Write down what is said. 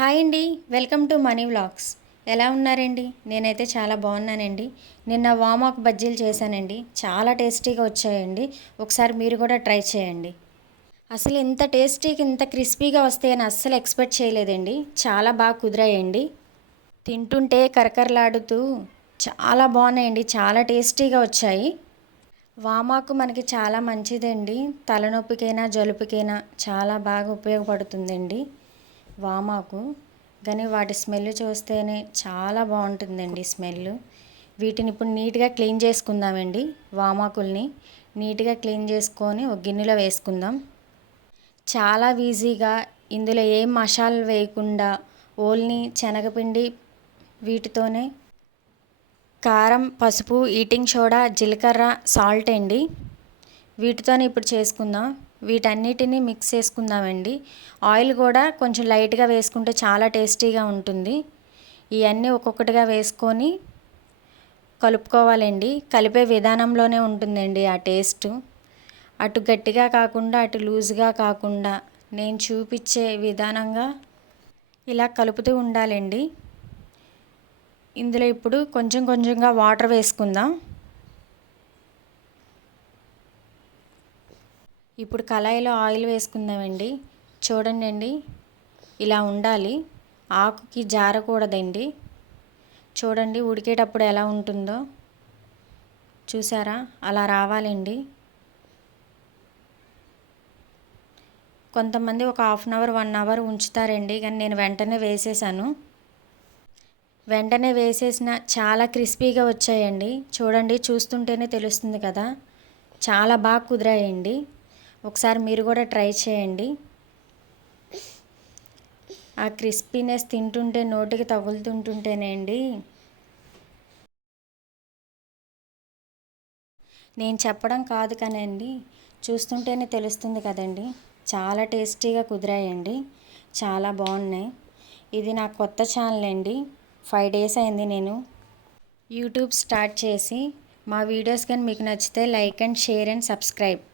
Hi అండి. Welcome to money vlogs. ఎలా ఉన్నారండి? నేనైతే చాలా బాగున్నానండి. నిన్న వామాకు బజ్జీలు చేశానండి. చాలా టేస్టీగా వచ్చాయండి. ఒకసారి మీరు కూడా ట్రై చేయండి. అసలు ఇంత టేస్టీగా ఇంత క్రిస్పీగా వస్తాయని అస్సలు ఎక్స్పెక్ట్ చేయలేదండి. చాలా బాగా కుదిరాయండి. తింటుంటే కరకరలాడుతూ చాలా బాగున్నాయండి. చాలా టేస్టీగా వచ్చాయి. వామాకు మనకి చాలా మంచిదండి. తలనొప్పికైనా జలుబుకైనా చాలా బాగా ఉపయోగపడుతుందండి వామాకు. కానీ వాటి స్మెల్ చూస్తేనే చాలా బాగుంటుందండి స్మెల్. వీటిని ఇప్పుడు నీట్గా క్లీన్ చేసుకుందామండి. వామాకుల్ని నీట్గా క్లీన్ చేసుకొని ఒక గిన్నెలో వేసుకుందాం. చాలా ఈజీగా ఇందులో ఏం మసాలాలు వేయకుండా ఓన్లీ శనగపిండి వీటితోనే కారం, పసుపు, ఈటింగ్ సోడా, జీలకర్ర, సాల్ట్ అండి. వీటితోనే ఇప్పుడు చేసుకుందాం. వీటన్నిటిని మిక్స్ చేసుకుందామండి. ఆయిల్ కూడా కొంచెం లైట్గా వేసుకుంటే చాలా టేస్టీగా ఉంటుంది. ఇవన్నీ ఒక్కొక్కటిగా వేసుకొని కలుపుకోవాలండి. కలిపే విధానంలోనే ఉంటుందండి ఆ టేస్ట్. అటు గట్టిగా కాకుండా అటు లూజ్గా కాకుండా నేను చూపించే విధానంగా ఇలా కలుపుతూ ఉండాలండి. ఇందులో ఇప్పుడు కొంచెం కొంచెంగా వాటర్ వేసుకుందాం. ఇప్పుడు కళాయిలో ఆయిల్ వేసుకుందామండి. చూడండి అండి, ఇలా ఉండాలి. ఆకుకి జారకూడదండి. చూడండి ఉడికేటప్పుడు ఎలా ఉంటుందో చూసారా? అలా రావాలండి. కొంతమంది ఒక హాఫ్ అన్ అవర్ 1 అవర్ ఉంచుతారండి. కానీ నేను వెంటనే వేసేసాను. వెంటనే వేసేసిన చాలా క్రిస్పీగా వచ్చాయండి. చూడండి, చూస్తుంటేనే తెలుస్తుంది కదా, చాలా బాగా కుదిరాయండి. ఒకసారి మీరు కూడా ట్రై చేయండి. ఆ క్రిస్పీనెస్ తింటుంటే నోటికి తగులుతుంటుంటేనండి నేను చెప్పడం కాదు కానండి, చూస్తుంటేనే తెలుస్తుంది కదండి. చాలా టేస్టీగా కుదిరాయండి. చాలా బాగున్నాయి. ఇది నా కొత్త ఛానల్ అండి. 5 డేస్ అయింది నేను యూట్యూబ్ స్టార్ట్ చేసి. మా వీడియోస్ కానీ మీకు నచ్చితే like and share and subscribe.